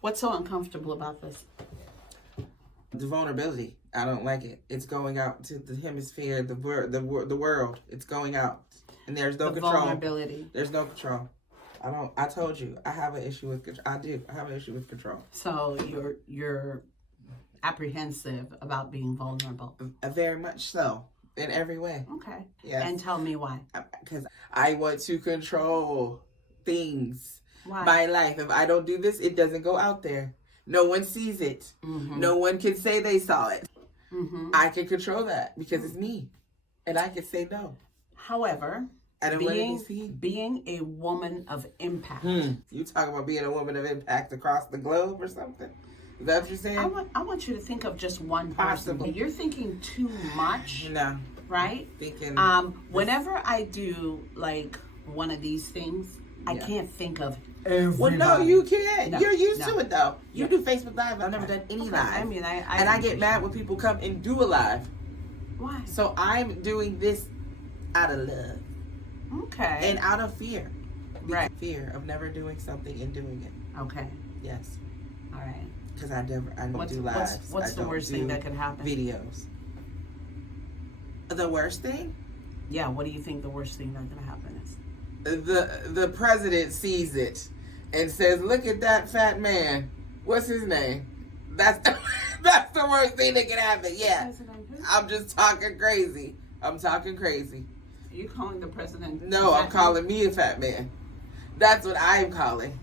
What's so uncomfortable about this? The vulnerability. I don't like it. It's going out to the hemisphere, the world. It's going out, and there's no control. Vulnerability. There's no control. I told you, I have an issue with control. I have an issue with control. So you're apprehensive about being vulnerable. Very much so, in every way. Okay. Yes. And tell me why. Because I want to control things. Why? My life. If I don't do this, it doesn't go out there. No one sees it. Mm-hmm. No one can say they saw it. Mm-hmm. I can control that because it's me. And I can say no. However, I don't want to be seen. Being a woman of impact. You talking about being a woman of impact across the globe or something? Is that what you're saying? I want you to think of just one person. Possible. You're thinking too much. No. Right? Thinking. Whenever I do like one of these things, I can't think of everybody. Well, no, you can't. No, You're used no. to it though. You do Facebook Live. I've never done any live. I mean, I get mad when people come and do a live. Why? So I'm doing this out of love. Okay. And out of fear. Right. Fear of never doing something and doing it. Okay. Yes. All right. Because I don't do lives. What's the worst thing that could happen? Videos. The worst thing? Yeah, what do you think the worst thing that could happen is? The president sees it and says, "Look at that fat man. What's his name?" That's that's the worst thing that can happen. Yeah. I'm just talking crazy. I'm talking crazy. Are you calling the president? No, I'm calling me a fat man. That's what I'm calling.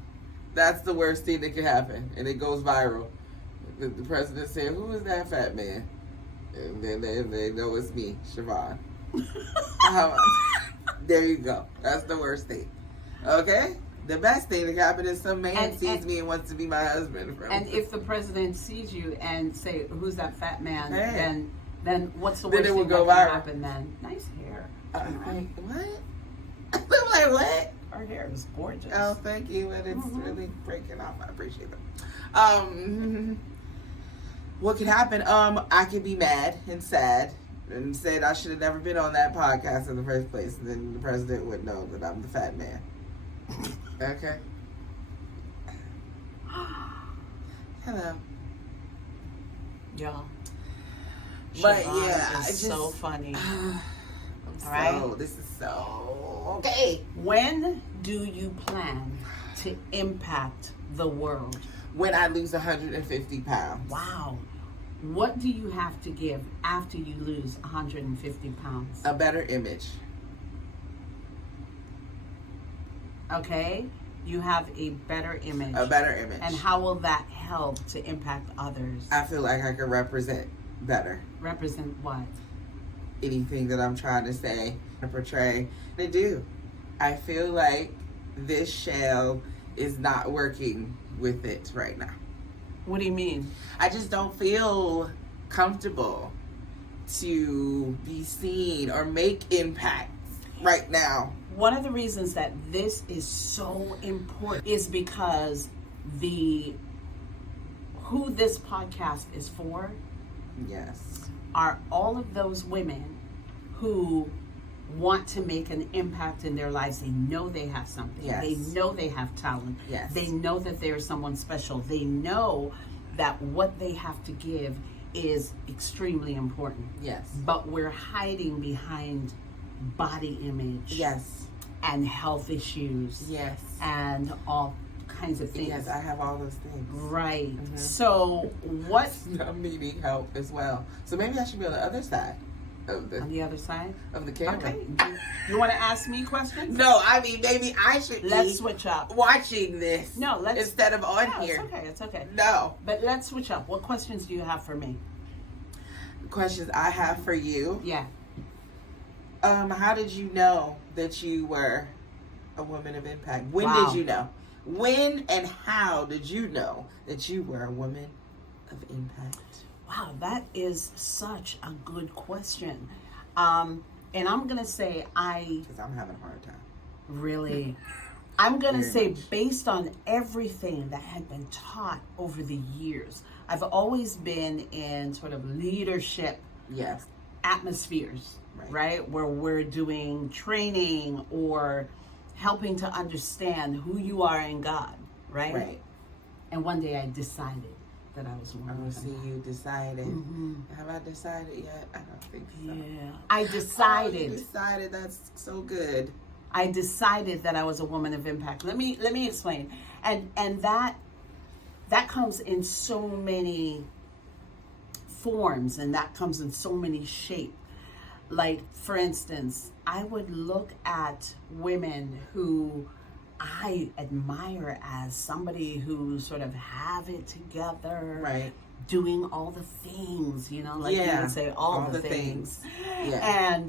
That's the worst thing that can happen. And it goes viral. The president said, "Who is that fat man?" And then they know it's me, Chevonne. There you go. That's the worst thing. Okay? The best thing that can happen is some man sees me and wants to be my husband. And if the president sees you and say, "Who's that fat man?" Hey. Then what's the worst Then it thing would go that can viral. happen then? Nice hair. What? I'm like, what? Her hair is gorgeous. Oh, thank you. And it's really breaking off. I appreciate it. What could happen? I could be mad and sad and said I should have never been on that podcast in the first place. And then the president would know that I'm the fat man. Okay. Hello. Y'all. But Chevonne yeah, is it's just so funny. All right. This is so okay. When do you plan to impact the world? When I lose 150 pounds. Wow. What do you have to give after you lose 150 pounds? A better image. Okay? You have a better image. A better image. And how will that help to impact others? I feel like I can represent better. Represent what? Anything that I'm trying to say and portray. I do. I feel like this shell is not working with it right now. What do you mean? I just don't feel comfortable to be seen or make impacts right now. One of the reasons that this is so important is because who this podcast is for Yes. are all of those women who want to make an impact in their lives. They know they have something. Yes. They know they have talent. Yes. They know that they're someone special. They know that what they have to give is extremely important. Yes. But we're hiding behind body image. Yes. And health issues. Yes. And all kinds of things. Yes, I have all those things. Right. Mm-hmm. So what? I'm needing help as well. So maybe I should be on the other side of On the other side of the camera. Okay. You want to ask me questions? No, I mean maybe I should Let's switch up. Watching this. No, let's instead of on here. It's okay. It's okay. No. But let's switch up. What questions do you have for me? The questions I have for you. Yeah. How did you know that you were a woman of impact? When Wow. did you know? When and how did you know that you were a woman of impact? Wow, that is such a good question. And I'm going to say Because I'm having a hard time. Really? I'm going to Very say much. based on everything that had been taught over the years, I've always been in sort of leadership Yes. atmospheres, right? Where we're doing training or helping to understand who you are in God, right? Right. And one day I decided that I was a woman. Oh, see, you decided. Mm-hmm. Have I decided yet? I don't think so. Yeah. I decided. Oh, you decided. That's so good. I decided that I was a woman of impact. Let me explain. And that comes in so many forms, and that comes in so many shapes. Like, for instance, I would look at women who I admire as somebody who sort of have it together, Right. doing all the things, you know, like you would say, all the things. Yeah.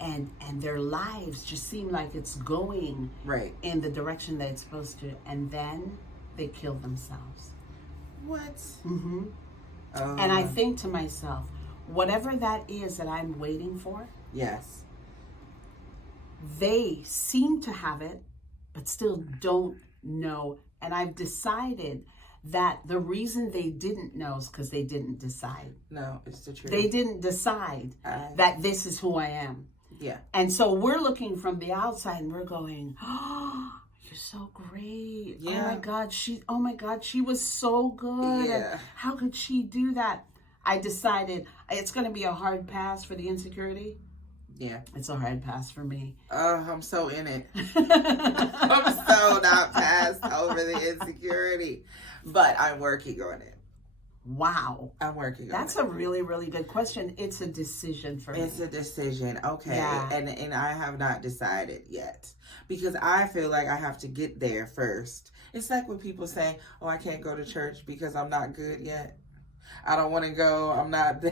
And their lives just seem like it's going Right. in the direction that it's supposed to, and then they kill themselves. What? Mm-hmm. And I think to myself, whatever that is that I'm waiting for, yes, they seem to have it, but still don't know. And I've decided that the reason they didn't know is because they didn't decide. No, it's the truth. They didn't decide that this is who I am. Yeah. And so we're looking from the outside and we're going, oh, you're so great. Yeah. Oh my God, she was so good. Yeah. How could she do that? I decided it's going to be a hard pass for the insecurity. Yeah. It's a hard pass for me. I'm so in it. I'm so not passed over the insecurity. But I'm working on it. Wow. I'm working on it. That's a really, really good question. It's a decision for me. It's a decision. Okay. Yeah. And I have not decided yet. Because I feel like I have to get there first. It's like when people say, oh, I can't go to church because I'm not good yet. I don't want to go. I'm not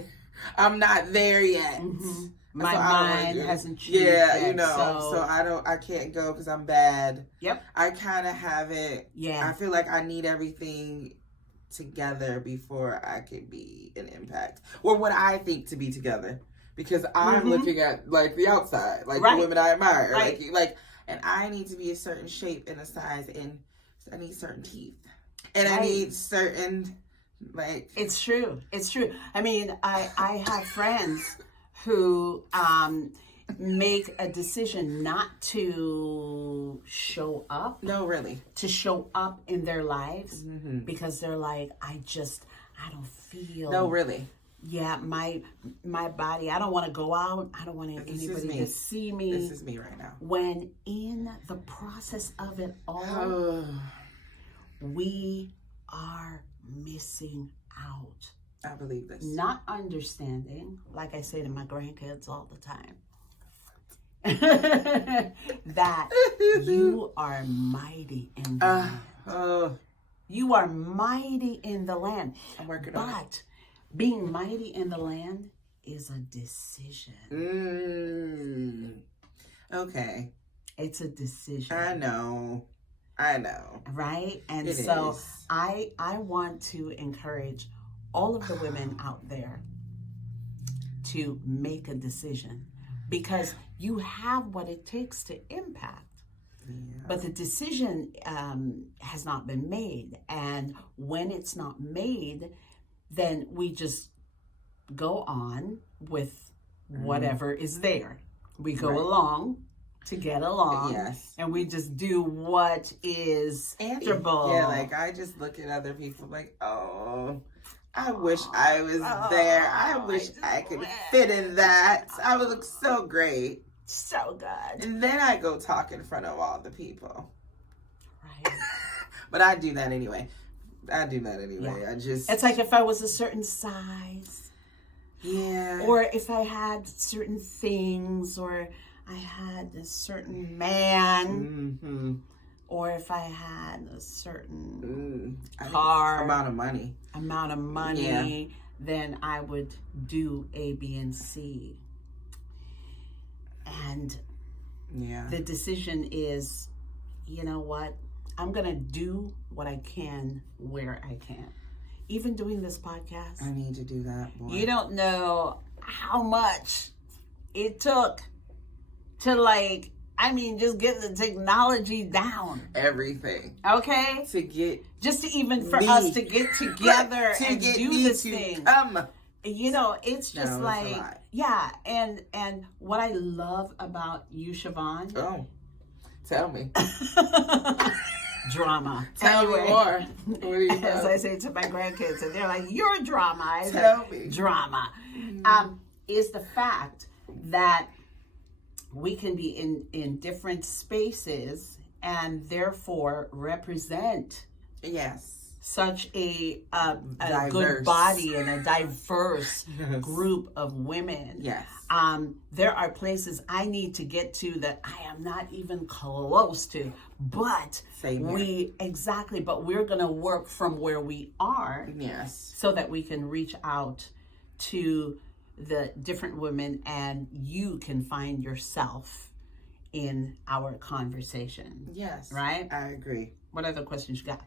there yet. Mm-hmm. So My mind hasn't changed. Yeah, yet, you know, so I can't go because I'm bad. Yep. I kind of have it. Yeah. I feel like I need everything together before I could be an impact, or what I think to be together, because I'm looking at like the outside, like the women I admire, like, and I need to be a certain shape and a size, and I need certain teeth, and I need certain, like. It's true. It's true. I mean, I have friends who make a decision not to show up. No, really. To show up in their lives because they're like, I don't feel. No, really. Yeah, my body, I don't want to go out. I don't want anybody to see me. This is me right now. When in the process of it all, we are missing out. I believe this. Not understanding, like I say to my grandkids all the time, that you are mighty in the land. You are mighty in the land. I'm working on it. But being mighty in the land is a decision. Okay. It's a decision. I know. Right? And it so is. I want to encourage all of the women out there to make a decision, because you have what it takes to impact. Yeah. But the decision has not been made. And when it's not made, then we just go on with whatever is there. We go along to get along. Yes. And we just do what is comfortable. Yeah, like I just look at other people like, oh, I wish I was there. I wish I could fit in that. I would look so great. So good. And then I go talk in front of all the people. Right. But I do that anyway. Yeah. It's like if I was a certain size. Yeah. Or if I had certain things, or I had a certain man. Or if I had a certain car. Amount of money. Then I would do A, B, and C. And the decision is, you know what? I'm going to do what I can where I can. Even doing this podcast. I need to do that more. You don't know how much it took to just get the technology down. Everything. Okay? To get just to even for us to get together and do this thing. You know, it's just and what I love about you, Chevonne. Oh, tell me. Drama. Tell me more. What do you As I say to my grandkids, and they're like, "You're drama." I Tell said, me. Drama. Is the fact that we can be in different spaces and therefore represent Yes. such a Diverse. good body and a diverse group of women. Yes. There are places I need to get to that I am not even close to, but Same here. but we're going to work from where we are Yes. so that we can reach out to the different women and you can find yourself in our conversation. Yes. Right? I agree. What other questions you got?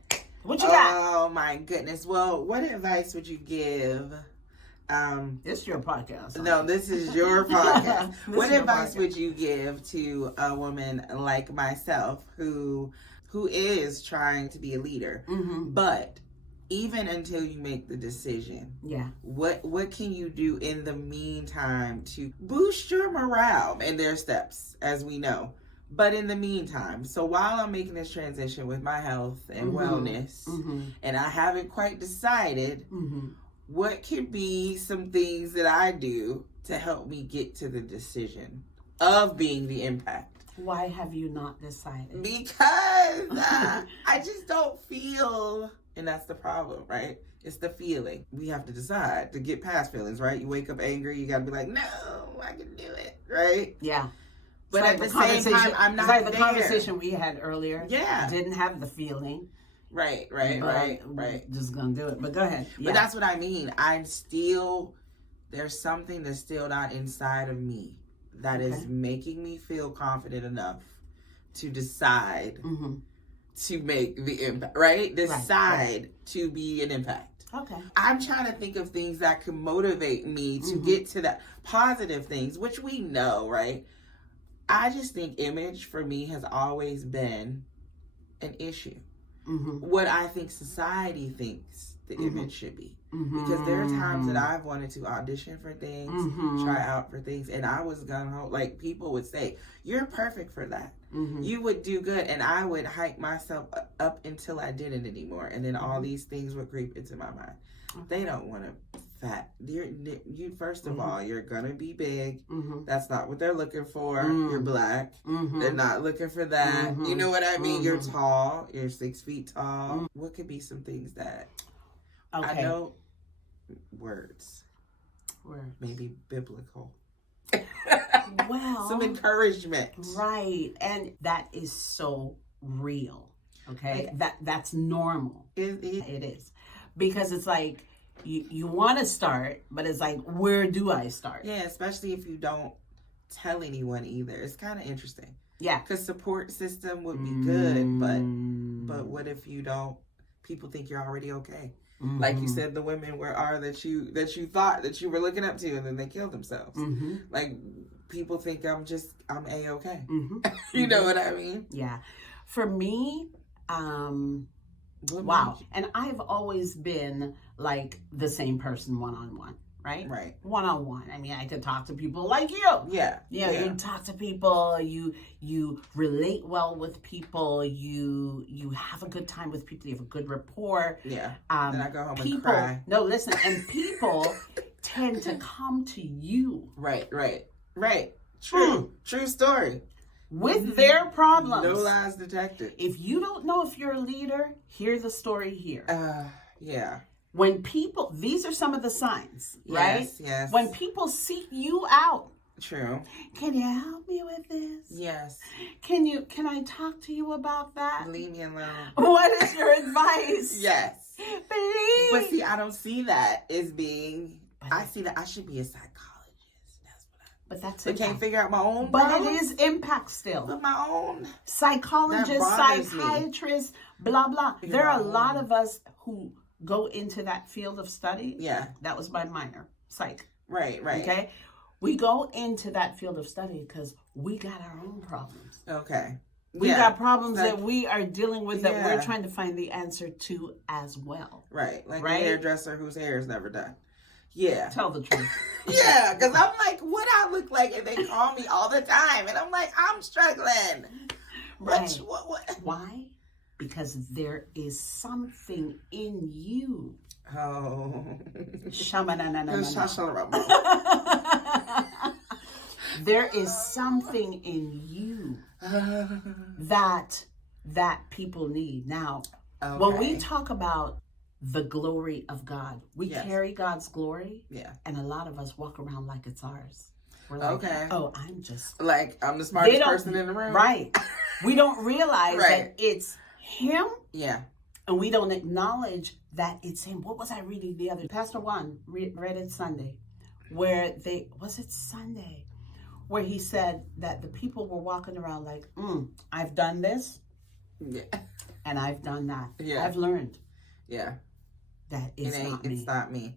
What you got? Oh my goodness. Well, what advice would you give? This is your podcast. Huh? No, this is your podcast. What your advice podcast. would you give to a woman like myself who is trying to be a leader, but even until you make the decision, what can you do in the meantime to boost your morale in their steps, as we know? But in the meantime, so while I'm making this transition with my health and wellness, and I haven't quite decided, what could be some things that I do to help me get to the decision of being the impact? Why have you not decided? Because I just don't feel, and that's the problem, right? It's the feeling. We have to decide to get past feelings, right? You wake up angry, you gotta be like, no, I can do it, right? Yeah. But at the same time, I'm not like the there. conversation we had earlier. Yeah. Didn't have the feeling. Right. Just gonna do it. But go ahead. But that's what I mean. There's something that's still not inside of me that is making me feel confident enough to decide to make the impact, right? Decide to be an impact. Okay. I'm trying to think of things that could motivate me to get to that positive things, which we know, right? I just think image for me has always been an issue. What I think society thinks the image should be. Because there are times that I've wanted to audition for things, try out for things, and I was gung-ho. Like, people would say, you're perfect for that. You would do good. And I would hype myself up until I didn't anymore. And then all these things would creep into my mind. They don't want to fat. You first of all, you're going to be big. That's not what they're looking for. You're black. They're not looking for that. You know what I mean? You're tall. You're 6 feet tall. What could be some things that... I know words. Maybe biblical. Well, some encouragement. Right. And that is so real. Okay. That's normal. It is. Because it's like you want to start, but it's like, where do I start? Yeah, especially if you don't tell anyone either. It's kind of interesting. Yeah. Because support system would be good, but what if you don't? People think you're already okay. Like you said, the women that you thought that you were looking up to, and then they killed themselves. Like, people think I'm A-okay. You know what I mean? Yeah. For me, wow. And I've always been like the same person one-on-one, right? Right. One-on-one. I mean, I could talk to people like you. Yeah. You talk to people, you relate well with people, you have a good time with people, you have a good rapport. Yeah. And I go home and cry. No, listen, and people tend to come to you. Right. True story. With their problems. No lies detected. If you don't know if you're a leader, hear the story here. Yeah. When people, these are some of the signs, right? Yes. When people seek you out. True. Can you help me with this? Yes. Can I talk to you about that? Leave me alone. What is your advice? Yes. Please. But see, I don't see that as being, I see that I should be a psychologist. But that's I can't figure out my own But problems. it is impact still. But my own. Psychologist, psychiatrist, blah, blah. Yeah. There are a lot of us who go into that field of study. Yeah. That was my minor, psych. Right. Okay? We go into that field of study because we got our own problems. Okay. We got problems that we are dealing with that we're trying to find the answer to as well. Right. Like a hairdresser whose hair is never done. Yeah. Tell the truth. Yeah, because I'm like, what I look like, and they call me all the time, and I'm like, I'm struggling. Right. What? Why? because there is something in you. Oh. There is something in you that people need. Now, when we talk about the glory of God, we carry God's glory, and a lot of us walk around like it's ours. We're like, oh, I'm the smartest person in the room. Right. We don't realize that it's Him. Yeah. And we don't acknowledge that it's Him. What was I reading the other? Pastor Juan read it Sunday, where Sunday? Where he said that the people were walking around like, I've done this, and I've done that. Yeah. I've learned. Yeah. That is not me. It's not me.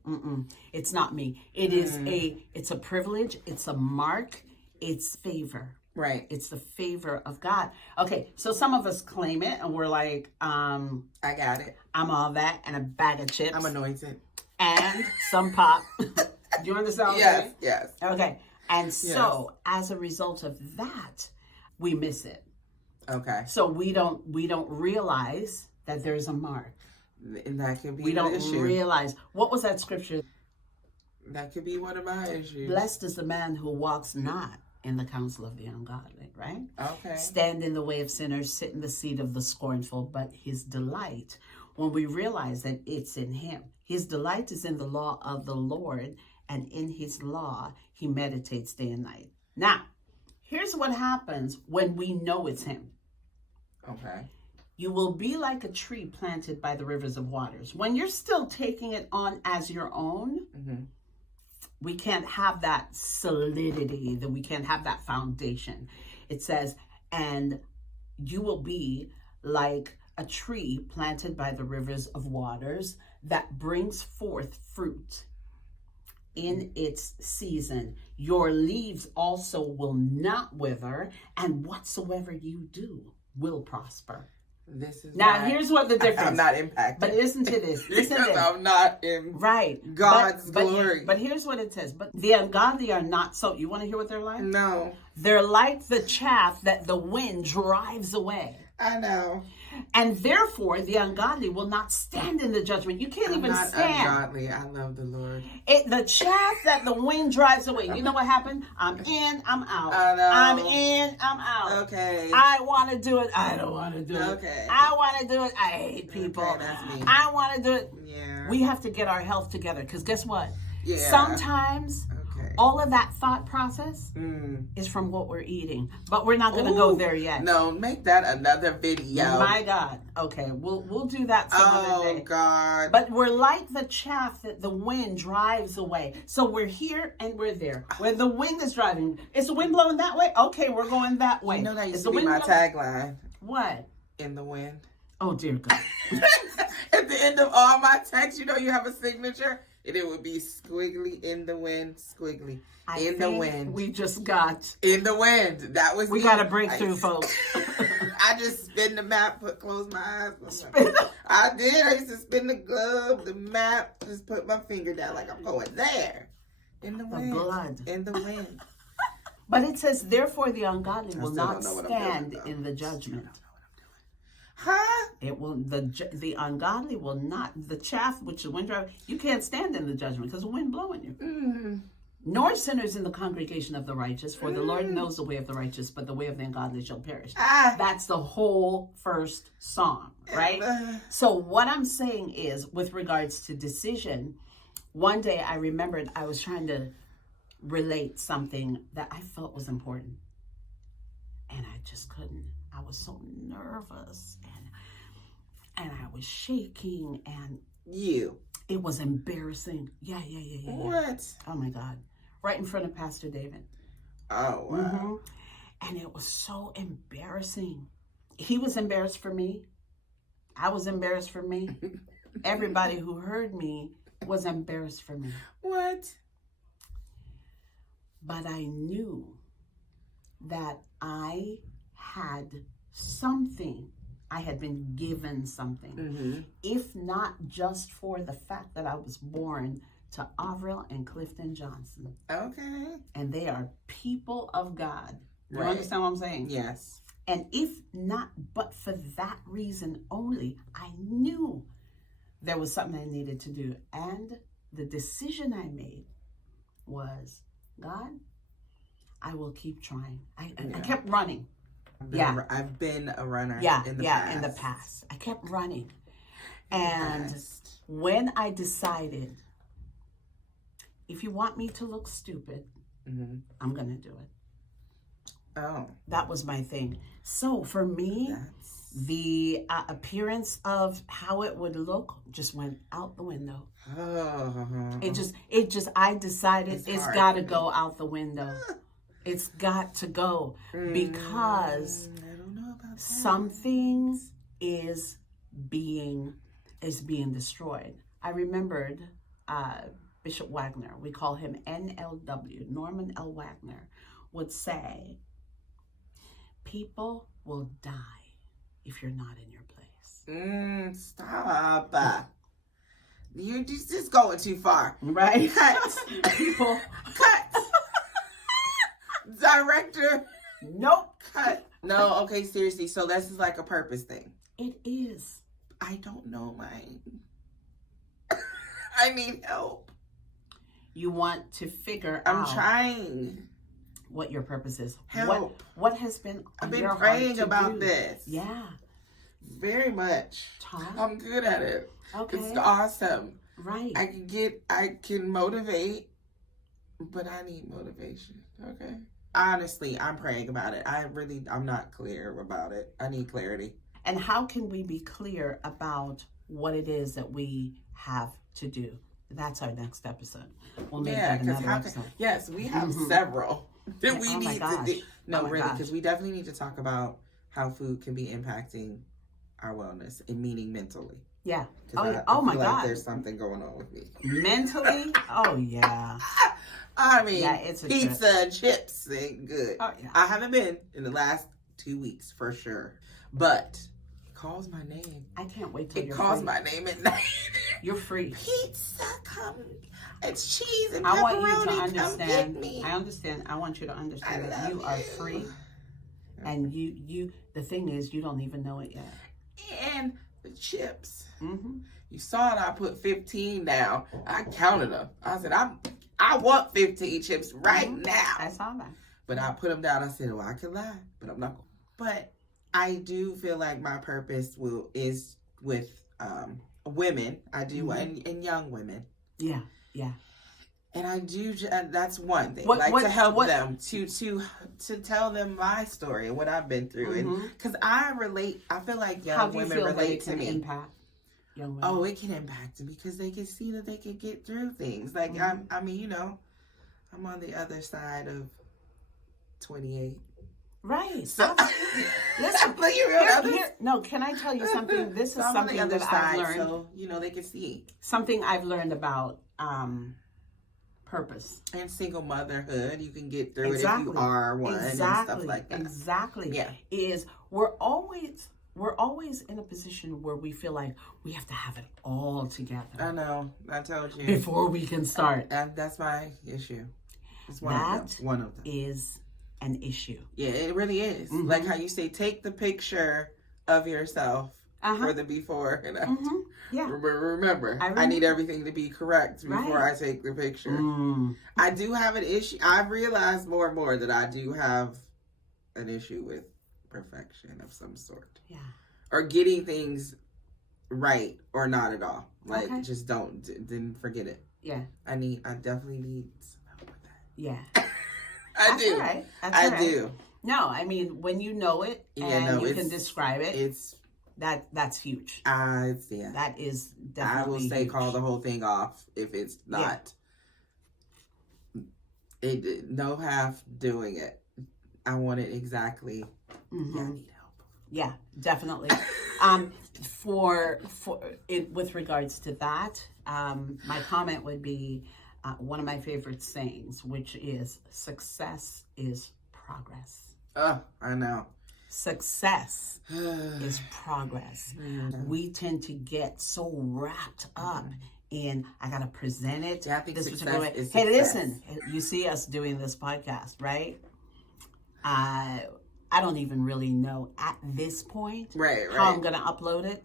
It's not me. It's a privilege. It's a mark. It's favor. Right. It's the favor of God. Okay, so some of us claim it, and we're like, I got it. I'm all that, and a bag of chips. I'm anointed. And some pop. Do you understand what I'm saying? Yes. Okay. And so, as a result of that, we miss it. Okay. So we don't realize that there's a mark. And that could be we don't issue. Realize. What was that scripture? That could be one of my issues. Blessed is the man who walks not in the counsel of the ungodly, right? Okay. Stand in the way of sinners, sit in the seat of the scornful, but his delight, when we realize that it's in Him, his delight is in the law of the Lord, and in His law, He meditates day and night. Now, here's what happens when we know it's Him. Okay. You will be like a tree planted by the rivers of waters. When you're still taking it on as your own, we can't have that solidity, that we can't have that foundation. It says, and you will be like a tree planted by the rivers of waters that brings forth fruit in its season. Your leaves also will not wither, and whatsoever you do will prosper. This is now here's what the difference. I'm not impacted. But listen to this. Listen to this. I'm not in God's glory. But here's what it says. But the ungodly are not so. You want to hear what they're like? No. They're like the chaff that the wind drives away. I know. And therefore, the ungodly will not stand in the judgment. You can't even stand. I'm not ungodly. I love the Lord. The chaff that the wind drives away. You know what happened? I'm in, I'm out. I know. I'm in, I'm out. Okay. I want to do it. I don't want to do it. Okay. I want to do it. I hate people. Okay, that's me. I want to do it. Yeah. We have to get our health together, because guess what? Yeah. Sometimes all of that thought process is from what we're eating, but we're not going to go there yet. No, make that another video. My God. Okay, we'll do that some other day. Oh God. But we're like the chaff that the wind drives away. So we're here and we're there. When the wind is driving, is the wind blowing that way? Okay, we're going that way. You know that used to be my tagline. What? In the wind. Oh dear God. At the end of all my texts, you know you have a signature? And it would be squiggly in the wind, squiggly in the wind. We just got in the wind. That was we got a breakthrough, folks. I just spin the map, close my eyes. I did. I used to spin the globe, the map, just put my finger down like I'm going there. In the wind. Blood. In the wind. But it says, therefore the ungodly will not stand in the judgment. Huh? It will. The ungodly will not. The chaff, which the wind drive, you can't stand in the judgment because the wind blowing you. Nor sinners in the congregation of the righteous, for the Lord knows the way of the righteous, but the way of the ungodly shall perish. That's the whole first song, right? So what I'm saying is, with regards to decision, one day I remembered I was trying to relate something that I felt was important, and I just couldn't. I was so nervous, and I was shaking, and it was embarrassing. Yeah. What? Oh my God. Right in front of Pastor David. Oh, wow. And it was so embarrassing. He was embarrassed for me. I was embarrassed for me. Everybody who heard me was embarrassed for me. What? But I knew that I had something. I had been given something. If not just for the fact that I was born to Avril and Clifton Johnson. Okay. And they are people of God. You understand what I'm saying? Yes. And if not, but for that reason only, I knew there was something I needed to do. And the decision I made was, God, I will keep trying. I kept running. I've been a runner in the past. I kept running. And when I decided, if you want me to look stupid, I'm going to do it. Oh. That was my thing. So for me, the appearance of how it would look just went out the window. I decided it's got to go out the window. It's got to go because I don't know about that. Something is being destroyed. I remembered Bishop Wagner, we call him NLW, Norman L. Wagner, would say, people will die if you're not in your place. Stop. You're just going too far. Right? Cut. People. Cut. Director. Nope. Cut. No, okay, seriously. So this is like a purpose thing. It is. I don't know mine. I need help. You want to figure I'm out. trying. What your purpose is. Help. What has been I've on been your praying heart to about do? this. Yeah. Very much. Talk. I'm good at it. Okay. It's awesome. Right. I can motivate, but I need motivation. Okay. Honestly, I'm praying about it. I'm not clear about it. I need clarity. And how can we be clear about what it is that we have to do? That's our next episode. We'll make that another episode. Yes, we have several that we need to do. No, really, because we definitely need to talk about how food can be impacting our wellness, and meaning mentally. Yeah. I feel like there's something going on with me. Mentally? Oh, yeah. I mean, it's a pizza and chips ain't good. Oh, yeah. I haven't been in the last 2 weeks for sure. But it calls my name. I can't wait till you're free. It calls my name at night. You're free. Pizza, come. It's cheese and pepperoni. I want you to understand. Come get me. I understand. I want you to understand that you are free. And you. The thing is, you don't even know it yet. And the chips. You saw it. I put 15 down. I counted them. I said, I want 15 chips right now. I saw that. But I put them down. I said, well, I could lie, but I'm not. But I do feel like my purpose is with women. I do, and young women. Yeah, yeah. And I do. That's one thing. To help them to tell them my story and what I've been through, and because I relate. I feel like young women relate to me. Impact young women? Oh, it can impact them because they can see that they can get through things. Like I mean, you know, I'm on the other side of 28. Right. So, listen, no, can I tell you something? This is something that I've learned. So, you know, they can see. Something I've learned about purpose. And single motherhood. You can get through it if you are one and stuff like that. Exactly. Yeah. We're always in a position where we feel like we have to have it all together. I know. I told you. Before we can start. That's my issue. It's one of them. Is an issue. Yeah, it really is. Like how you say, take the picture of yourself for the before and after. Yeah. Remember, I need everything to be correct before I take the picture. I do have an issue. I've realized more and more that I do have an issue with perfection of some sort. Yeah. Or getting things right or not at all. Like, just didn't forget it. Yeah. I definitely need some help with that. Yeah. I do. Right. I do. No, I mean, when you know it and you can describe it, that's huge. That is definitely I will say huge. call the whole thing off if it's not. No half doing it. I want it exactly. Yeah, I need help. Yeah, definitely. With regards to that, my comment would be one of my favorite sayings, which is success is progress. I know. Success is progress. We tend to get so wrapped up in, I got to present it. Yeah, I think this success is Hey, success. listen, you see us doing this podcast, right? I I don't even really know at this point Right. how I'm going to upload it,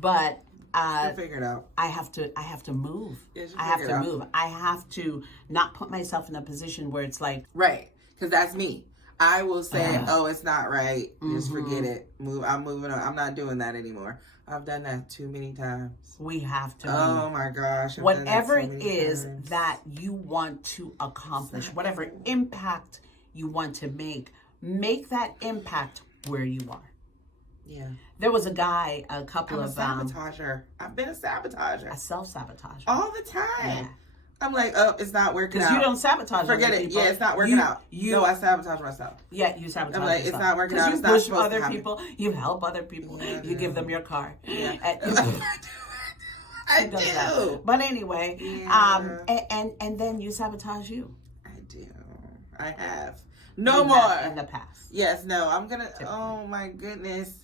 but You'll figure it out. I have to move. Yeah, I have to move. I have to not put myself in a position where it's like, right, because that's me. I will say, oh, it's not right. Just forget it. I'm moving on. I'm not doing that anymore. I've done that too many times. we have to Oh move. my gosh. Whatever it is that you want to accomplish, whatever impact you want to make that impact where you are. Yeah. There was a guy, a couple I'm of a sabotager. I've been a sabotager a self-sabotage. all the time. Yeah. I'm like, oh, it's not working out. Because you don't sabotage Forget other it. people. Yeah, it's not working out. No, I sabotage myself. Yeah, you sabotage I'm like, yourself. it's not working out. You It's not push supposed to other happen. people. You help other people. Yeah, you give them your car. Yeah. I I do. But anyway, and then you sabotage you. I do. I have. No more. In the past. Yes, no. I'm going to. Oh, my goodness.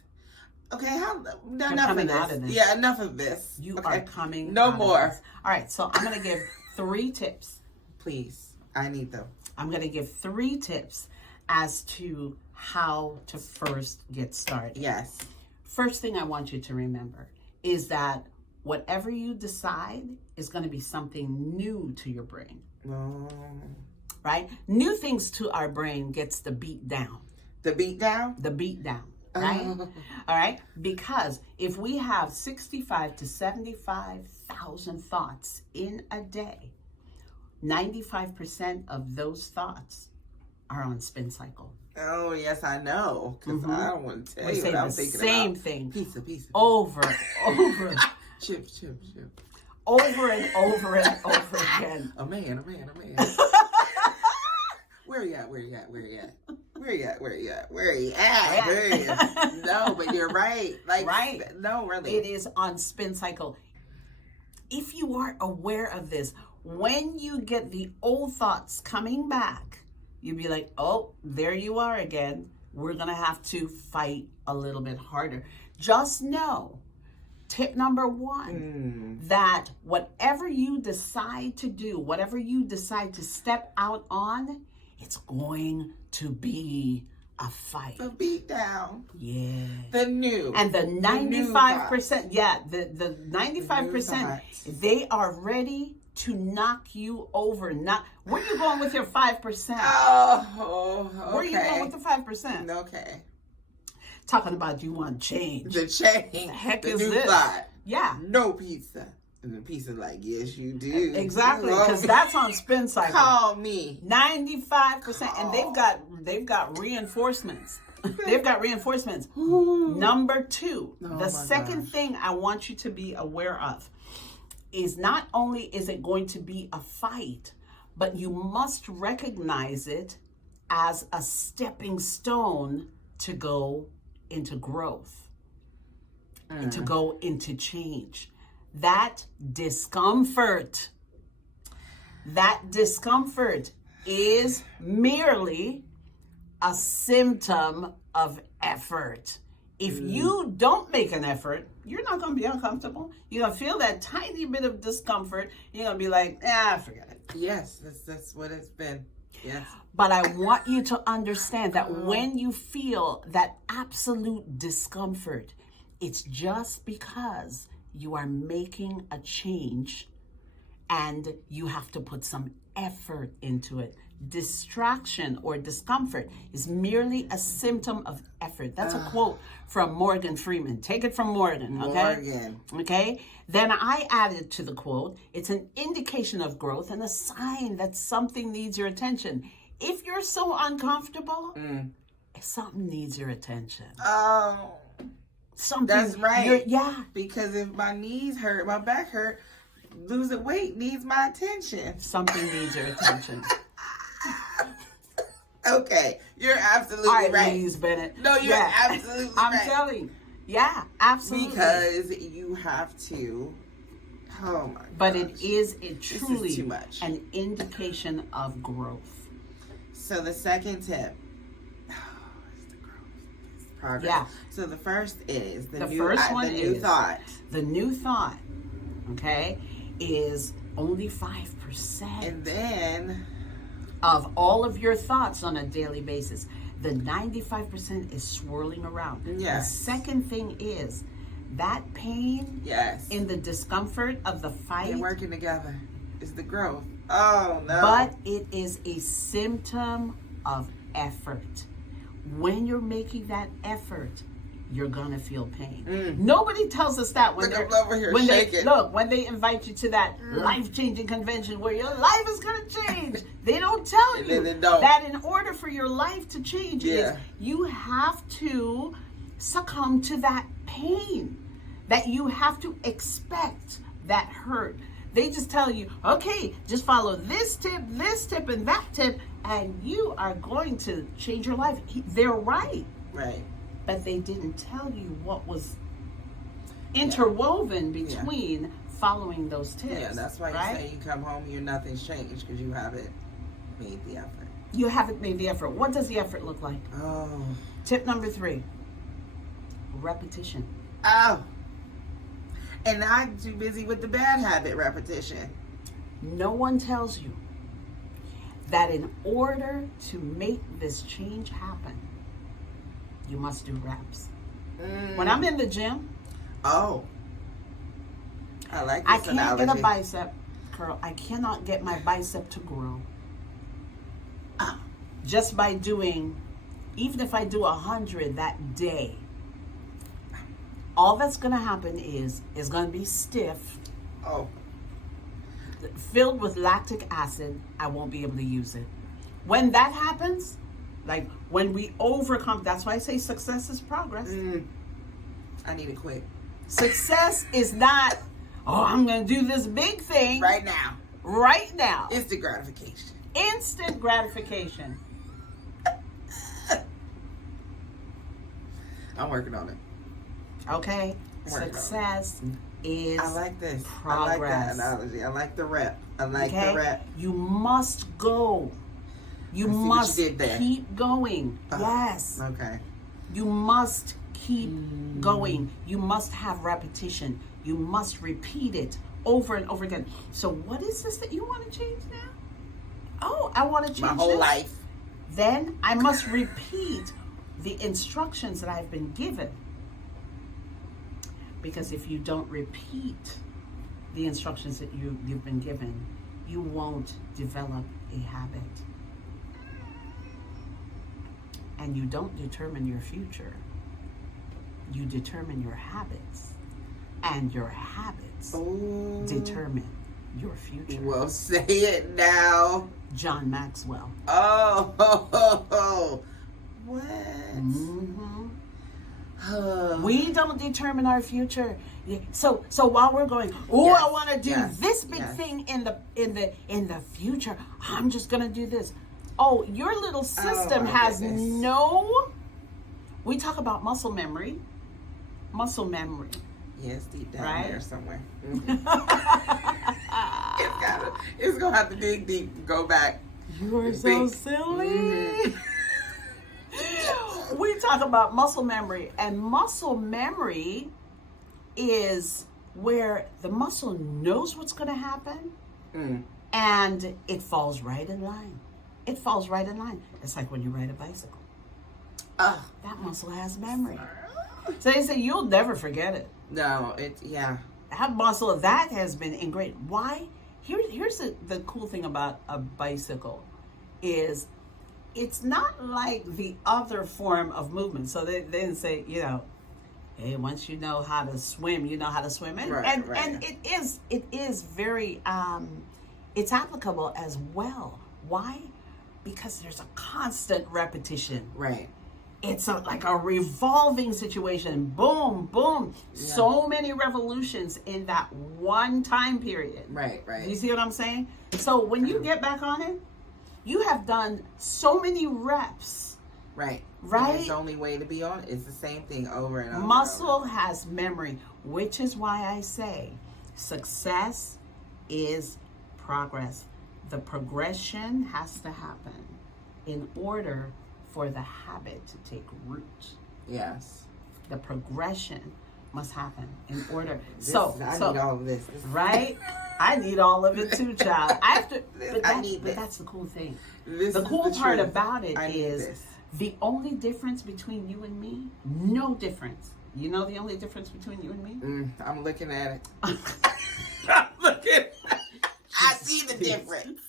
Okay, enough coming of this. out of this. Yeah, enough of this. You okay. are coming No out more. Of this. All right, so I'm going to give 3 tips. Please. I need them. I'm going to give 3 tips as to how to first get started. Yes. First thing I want you to remember is that whatever you decide is going to be something new to your brain. Oh. Right? New things to our brain gets the beat down. The beat down? The beat down. Right? All right? Because if we have 65 to 75,000 thoughts in a day, 95% of those thoughts are on spin cycle. Oh, yes, I know. Because I don't want to tell you say what I'm the thinking same about. thing Pizza. over, Chip. over and over and over again. A man. Where you at? No, but you're right. Like, right. No, really. It is on spin cycle. If you are aware of this, when you get the old thoughts coming back, you'll be like, oh, there you are again. We're going to have to fight a little bit harder. Just know, tip number 1, that whatever you decide to do, whatever you decide to step out on, it's going to be a fight. The beat down. Yeah. The new. And the 95%, the 95%, they are ready to knock you over. Where are you going with your 5%? Oh, okay. Where are you going with the 5%? Okay. Talking about you want change. The change. The heck the is new this? thought. Yeah. No pizza. And the pizza's like, yes, you do. Exactly, because that's on spin cycle. Call me. 95%, and they've got reinforcements. They've got reinforcements. Number 2, the second thing I want you to be aware of is not only is it going to be a fight, but you must recognize it as a stepping stone to go into growth, and to go into change. That discomfort is merely a symptom of effort. If you don't make an effort, you're not going to be uncomfortable. You're going to feel that tiny bit of discomfort. You're going to be like, forget it. Yes, that's what it's been. Yes. But I want you to understand that when you feel that absolute discomfort, it's just because you are making a change and you have to put some effort into it. Distraction or discomfort is merely a symptom of effort. That's a quote from Morgan Freeman. Take it from Morgan, okay? Okay? Then I added to the quote, it's an indication of growth and a sign that something needs your attention. If you're so uncomfortable, something needs your attention. Oh. Something. That's right. Yeah. Because if my knees hurt, my back hurt, losing weight needs my attention. Something needs your attention. Okay, you're absolutely right. right. Bennett. No, you're absolutely right. I'm telling you. Yeah, absolutely. Because you have to. Oh my god. But it is truly too much. An indication of growth. So the second tip. It's the growth. It's the progress. Yeah. So the first is the new thought. thought. The new thought, okay, is only 5%. And then of all of your thoughts on a daily basis. The 95% is swirling around. Yes. The second thing is that pain Yes. in the discomfort of the fight. They're working together. It's the growth. Oh, no. But it is a symptom of effort. When you're making that effort, you're gonna feel pain. Nobody tells us that when Look, I'm over here shaking. when they invite you to that life-changing convention where your life is gonna change. They don't tell you that in order for your life to change, is you have to succumb to that pain, that you have to expect that hurt. They just tell you, okay, just follow this tip, and that tip, and you are going to change your life. They're right. Right. But they didn't tell you what was interwoven between following those tips. Yeah, that's why you say you come home, nothing's changed, because you haven't made the effort. You haven't made the effort. What does the effort look like? Oh. Tip number 3, repetition. Oh. And I'm too busy with the bad habit, repetition. No one tells you that in order to make this change happen, you must do reps. When I'm in the gym, I like this I can't analogy. get a bicep curl. I cannot get my bicep to grow. Just by doing, even if I do 100 that day, all that's going to happen is it's going to be stiff. Oh. Filled with lactic acid. I won't be able to use it. When that happens, like when we overcome, that's why I say success is progress. I need to quit. Success is not, I'm going to do this big thing. Right now. Right now. Instant gratification. Instant gratification. I'm working on it. Okay? Success is I like this. progress. I like that analogy. I like the rep. I like the rep. You must go. You must keep going. Yes. Okay. You must keep going. You must have repetition. You must repeat it over and over again. So what is this that you want to change now? Oh, I want to change my whole life. Then I must repeat the instructions that I've been given. Because if you don't repeat the instructions that you've been given, you won't develop a habit. And you don't determine your future. You determine your habits. And your habits determine your future. Well, say it now. John Maxwell. Oh. What? We don't determine our future. So while we're going, I want to do this big thing in the future. I'm just gonna do this. Oh, your little system has no. We talk about muscle memory. Yes, deep down there somewhere. It's gonna have to dig deep and go back. You are so silly. We talk about muscle memory, and muscle memory is where the muscle knows what's going to happen, and it falls right in line. It falls right in line. It's like when you ride a bicycle. That muscle has memory. So they say you'll never forget it. No, that muscle, that has been ingrained. Why? Here's the cool thing about a bicycle is it's not like the other form of movement. So they didn't say, hey, once you know how to swim, you know how to swim. And it is very, it's applicable as well. Why? Because there's a constant repetition. Right. It's like a revolving situation. Boom, boom. Yeah. So many revolutions in that one time period. Right. You see what I'm saying? So when you get back on it, you have done so many reps. Right. And the only way to be on it is the same thing over and over. Muscle has memory, which is why I say success is progress. The progression has to happen in order for the habit to take root. Yes. The progression must happen in order. I need all of this. Right? I need all of it too, child. But that's the cool thing. The cool part about it is The only difference between you and me, no difference. You know the only difference between you and me? I'm looking at it. I'm looking. I see the difference.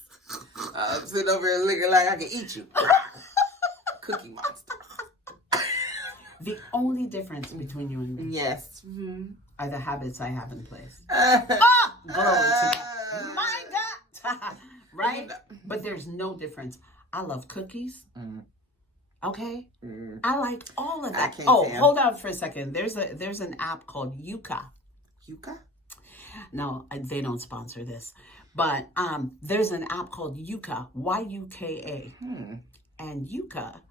I'm sitting over here looking like I can eat you. Cookie Monster. The only difference between you and me Yes. are the habits I have in place. Glory to God. My God. Right? But there's no difference. I love cookies. Okay? I like all of that. Hold on for a second. There's an app called Yuka. Yuka? No, they don't sponsor this. But there's an app called Yuka, Y-U-K-A. And Yuka,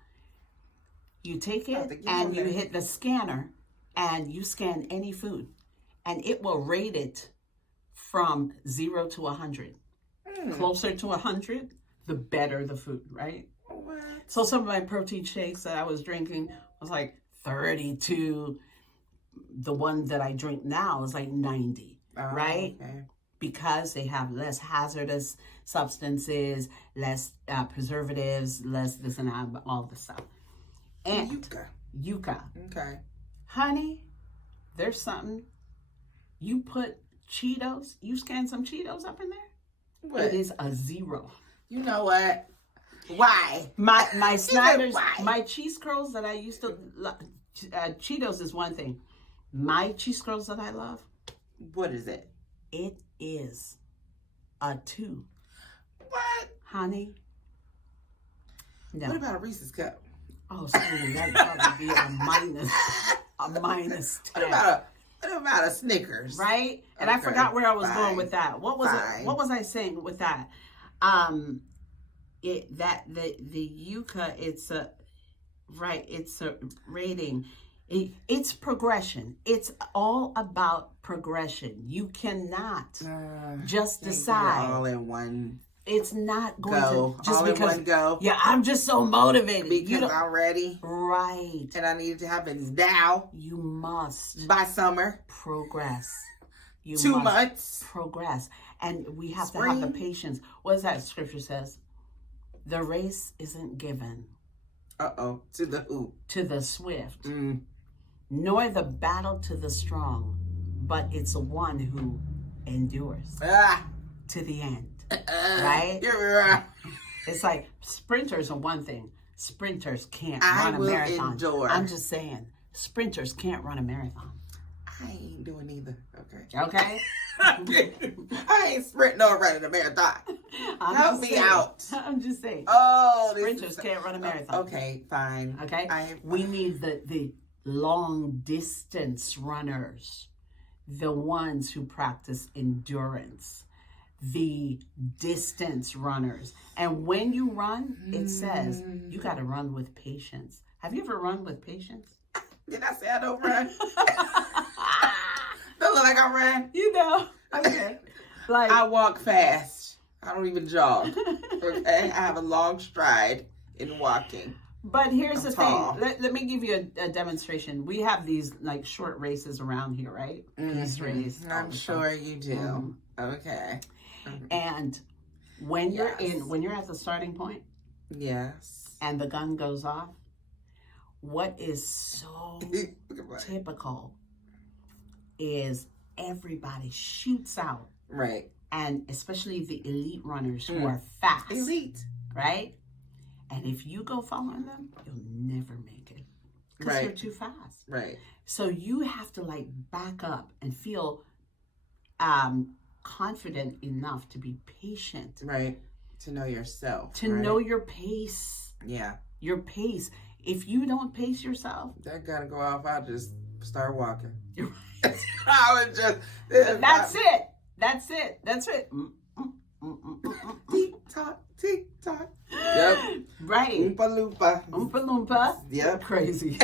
you take it and you hit the scanner and you scan any food. And it will rate it from 0 to 100. Closer to 100, the better the food, right? What? So some of my protein shakes that I was drinking was like 32. The one that I drink now is like 90, right? Okay. Because they have less hazardous substances, less preservatives, less this and that, all this stuff. And Yuka. Okay. Honey, there's something. You put Cheetos, you scan some Cheetos up in there? What? It is a 0. You know what? Why? My Snyder's, my cheese curls that I used to love, Cheetos is one thing. My cheese curls that I love. What is it? It is a 2. What? Honey? No. What about a Reese's cup? Oh, sorry, that'd probably be a minus 10. What about a Snickers? Right? And I forgot where I was going with that. What was it? What was I saying with that? The Yuka, it's a rating. It's progression. It's all about progression. You cannot just decide all in one. It's not going to just all because in one go. Yeah, I'm just so motivated because I'm ready. Right. And I need it to happen now. You must by summer progress. You 2 must months progress, and we have to have the patience. What does that scripture says? The race isn't given. To the who? To the swift. Nor the battle to the strong, but it's the one who endures to the end. Right? You're right. It's like sprinters are one thing. Sprinters can't run a marathon. Endure. I'm just saying, sprinters can't run a marathon. I ain't doing either. Okay? I ain't sprinting or running a marathon. Help me out. I'm just saying. Sprinters can't run a marathon. Okay, fine. Okay? We need the long distance runners, the ones who practice endurance, the distance runners. And when you run, it says you got to run with patience. Have you ever run with patience? Did I say I don't run? Don't look like I ran. You know. Okay. Like I walk fast. I don't even jog. Okay? I have a long stride in walking. But here's the thing. Let me give you a demonstration. We have these like short races around here, right? Peace race. I'm sure you do. Okay. And when you're at the starting point, yes, and the gun goes off, what is so typical is everybody shoots out. Right. And especially the elite runners who are fast. Elite. Right? And if you go following them, you'll never make it. Because you're too fast. Right. So you have to like back up and feel confident enough to be patient. Right. To know yourself. To know your pace. Yeah. Your pace. If you don't pace yourself. That gotta go off. I'll just start walking. You're right. I would just. That's it. That's it. That's it. Tick tock, tick tock. Yep. Right. Oompa loompa. Oompa loompa. Yep. Crazy.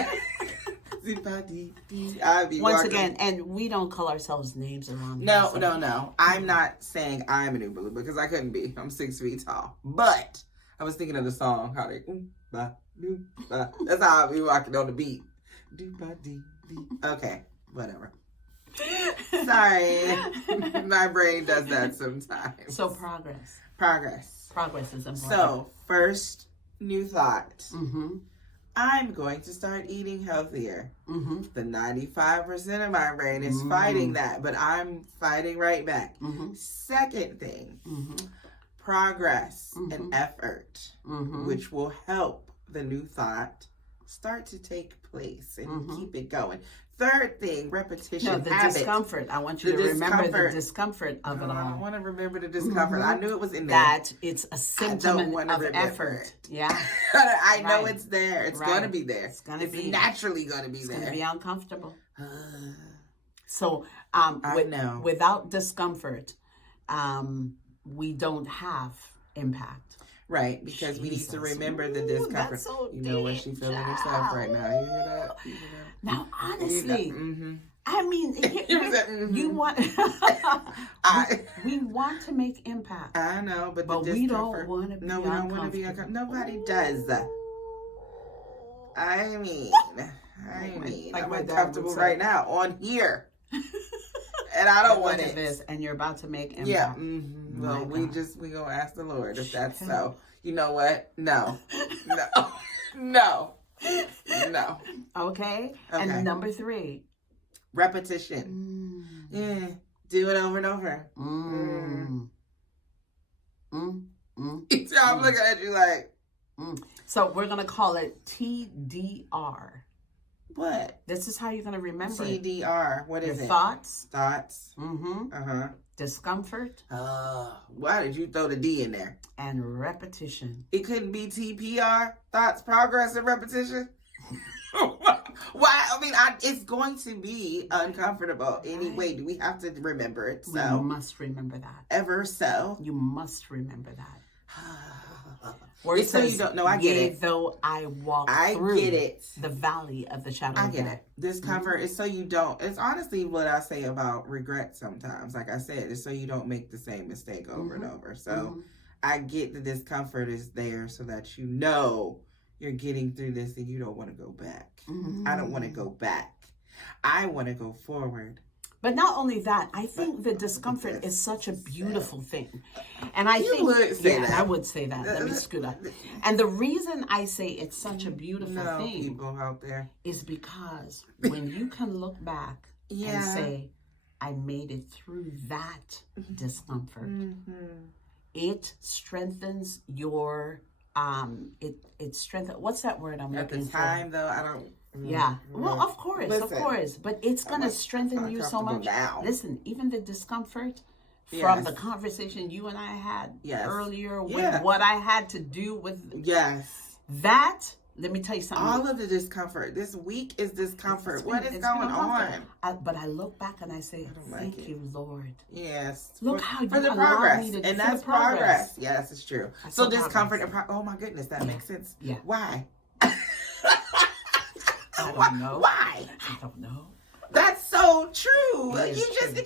Once again, and we don't call ourselves names around here. No. I'm not saying I'm an Oompa Loompa because I couldn't be. I'm 6 feet tall. But I was thinking of the song, how they Oompa Loompa. That's how I be walking on the beat. Okay, whatever. Sorry. My brain does that sometimes. So progress. Progress Progress is important. So, first new thought. I'm going to start eating healthier. Mm-hmm. The 95% of my brain is fighting that, but I'm fighting right back. Mm-hmm. Second thing, Mm-hmm. progress Mm-hmm. and effort, Mm-hmm. which will help the new thought start to take place and keep it going. Third thing, repetition. No, the habit. Discomfort. I want you to remember the discomfort of it all. I want to remember the discomfort. I knew it was in there. That it's a symptom of effort. It. Yeah. I know it's there. It's going to be there. It's going to be. Naturally going to be it's there. It's going to be uncomfortable. So, without discomfort, we don't have impact. Right, because we need to remember the discomfort. That's so you know what she's feeling herself right now. You hear that? You hear that? Now, honestly, Mm-hmm. I mean, you want we want to make impact. I know, but the we don't want to be we don't want to be uncomfortable. Nobody does. I mean, like I'm uncomfortable right now on here. And I don't want it. This, and you're about to make impact. Yeah. Mm-hmm. Well, we gonna ask the Lord if that's so. You know what? No. No. Okay. And number 3, repetition. Yeah. Do it over and over. So I'm looking at you like. So we're gonna call it TDR. What? This is how you're going to remember TDR. What is your it? Thoughts. Mm-hmm. Discomfort. Why did you throw the D in there? And repetition. It couldn't be TPR. Thoughts, progress, and repetition. Why? I mean, it's going to be uncomfortable anyway. Do we have to remember it? So you must remember that. Ever so. You must remember that. It's so you don't know. I get it. Though I walk through the valley of the shadow of death. I get it. Discomfort is so you don't. It's honestly what I say about regret sometimes. Like I said, it's so you don't make the same mistake over and over. So I get the discomfort is there so that you know you're getting through this and you don't want to go back. I don't want to go back. I want to go forward. But not only that, I think the discomfort is such a beautiful thing. And I think I would say that. Let me scoot up. And the reason I say it's such a beautiful thing people out there is because when you can look back and say, I made it through that discomfort, it strengthens your it strengthens, what's that word I'm looking for? At the time though, I don't. Yeah. Well, of course. But it's going to strengthen you so much. Now. Listen, even the discomfort from the conversation you and I had earlier with what I had to do with that, let me tell you something. All of the discomfort. This week is discomfort. What is going on? But I look back and I say, thank you, Lord. Yes. Look how you for the progress. And that's progress. Yes, it's true. So discomfort. Oh my goodness, that makes sense. Yeah. Why? I don't know. Why? I don't know. That's so true. It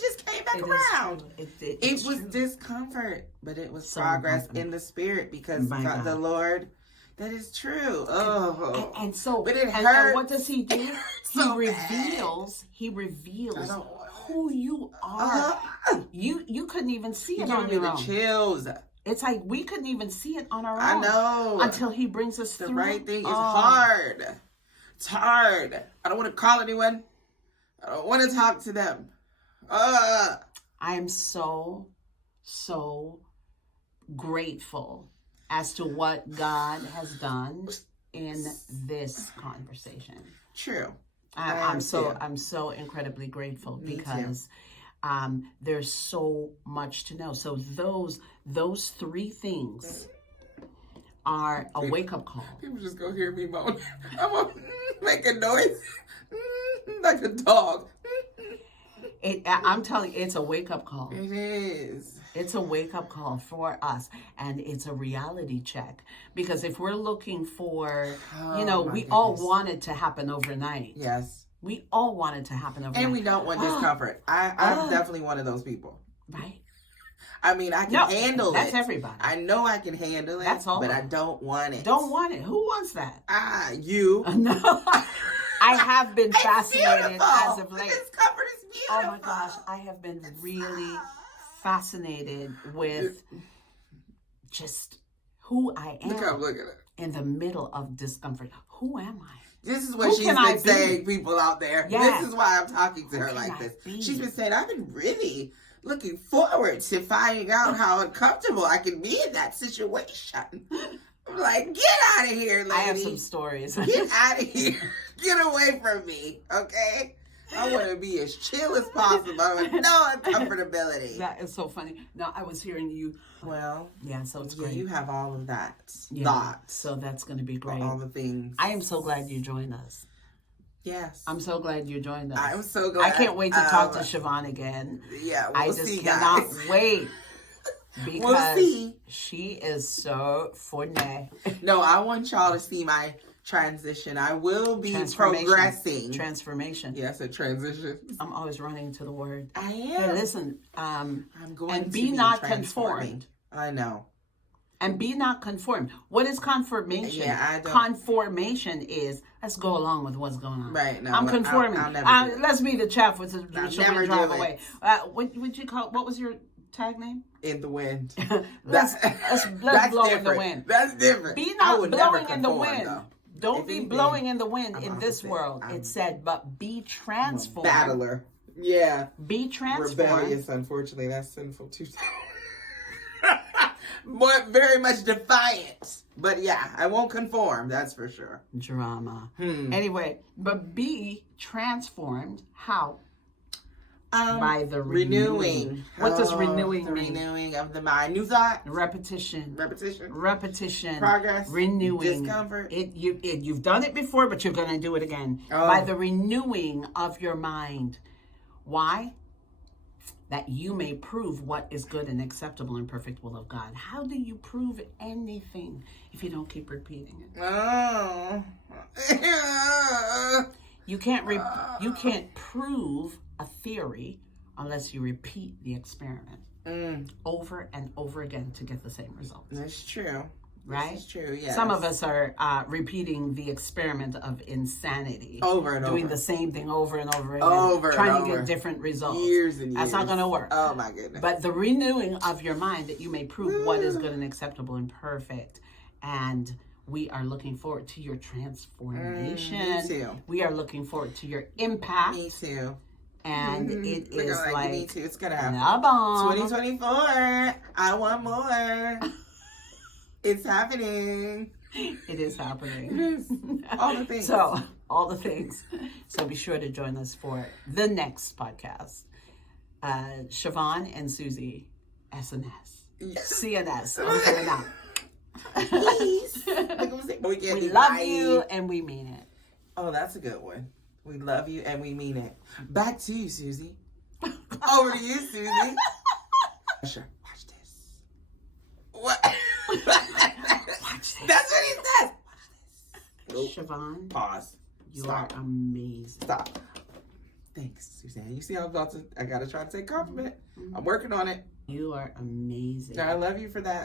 just came back around. It was discomfort, but it was progress in the spirit because the Lord. That is true. Oh, and so, but it hurts. And what does He do? He reveals who you are. You couldn't even see it on your own. Chills. It's like we couldn't even see it on our own. I know. Until He brings us through. The right thing is hard. It's hard. I don't want to call anyone. I don't want to talk to them. I am so grateful as to what God has done in this conversation. True. I'm so incredibly grateful because there's so much to know. So those 3 things are a wake-up call. People just go hear me moan. I'm gonna make a noise like a dog. I'm telling you, it's a wake-up call. It is. It's a wake-up call for us, and it's a reality check. Because if we're looking for, we all want it to happen overnight. Yes. We all want it to happen overnight. And we don't want discomfort. I'm definitely one of those people. Right. I mean, I can handle it. That's everybody. I know I can handle it. That's all. But I don't want it. Don't want it. Who wants that? You. No. I have been fascinated as of late. The discomfort is beautiful. Oh my gosh, I have been really fascinated with just who I am. Look at it. in the middle of discomfort. Who am I? This is what Who she's can I been be? saying, people out there. Yes. This is why I'm talking to her can like I this. be? She's been saying, I've been really looking forward to finding out how uncomfortable I can be in that situation. I'm like, get out of here, lady. I have some stories. Get out of here. Get away from me, okay? I want to be as chill as possible with no uncomfortability. That is so funny. No, I was hearing you. Well, Yeah, so it's yeah, great. you have all of that. Yeah, Thoughts. so that's going to be great. All the things. I am so glad you joined us. Yes. I'm so glad you joined us. I'm so glad. I can't wait to talk to Chevonne again. Yeah, I we'll just see, cannot guys. wait. Because We'll see. she is so funny. No, I want y'all to see my transition. I will be progressing. Transformation. Yes, a transition. I'm always running to the word. I Hey, am. listen, I'm going and to be not transforming. conformed. I know. And be not conformed. What is confirmation? Yeah, I don't. Conformation is, let's go along with what's going on. Right, no, I'm conforming. I'll never do it. Let's be the chaff with the I'll should never we drive do it. away. What you call? What was your tag name? In the wind. let's That's blow in the different. wind. That's different. Be I not would never blowing in the conform, wind. though. Don't If be anything, blowing in the wind I'm in this opposite. world. I'm- It said, but be transformed. Battler. Yeah. Be transformed. Rebellious, unfortunately. That's sinful too. More, very much defiant. But yeah, I won't conform. That's for sure. Drama. Anyway, but be transformed. How? By the renewing. What does renewing the mean? renewing of the mind. New thought. Repetition. Repetition. Progress. Progress. Renewing. Discomfort. You've done it before, but you're going to do it again. Oh. By the renewing of your mind. Why? That you may prove what is good and acceptable and perfect will of God. How do you prove anything if you don't keep repeating it? Oh. You can't prove a theory unless you repeat the experiment over and over again to get the same results. That's true. Right? That's true, yes. Some of us are repeating the experiment of insanity. Over and over. Doing the same thing over and over again. Over and trying to over. get different results. Years and years. That's not going to work. Oh my goodness. But the renewing of your mind that you may prove what is good and acceptable and perfect. And we are looking forward to your transformation. Me too. We are looking forward to your impact. Me too. And it Look is like, me too. It's gonna happen. nah, bomb. 2024. I want more. It's happening. It is happening. It is. All the things. So, all the things. So be sure to join us for the next podcast. Chevonne and Suzy, SNS. Yes. CNS. Okay, now. Peace. We love you and we mean it. Oh, that's a good one. We love you and we mean it. Back to you, Suzy. Over to you, Suzy. Sure. Watch this. What? Watch this. That's what he says. Watch this. Chevonne, Pause. you Stop. are amazing. Stop. Thanks, Suzanne. You see how I gotta try to take compliment. I'm working on it. You are amazing. I love you for that.